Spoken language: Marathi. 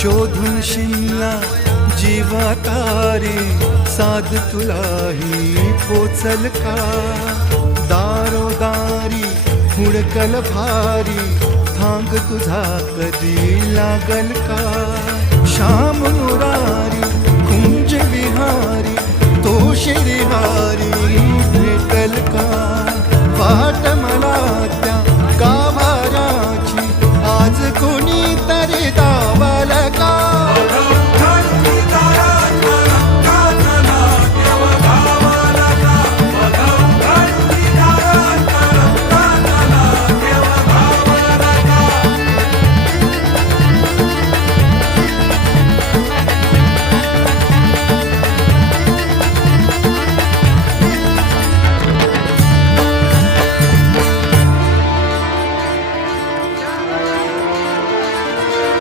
शोधून शिमला जीवा तारी, साध तुलाही पोचल का? दारोदारी हुडकल भारी, थांग तुझा कधी लागल का? श्याम मुरारी कुंज विहारी, तो शिरिहारी भेटल का? वाट मला त्या गाभाऱ्याची आज कोणी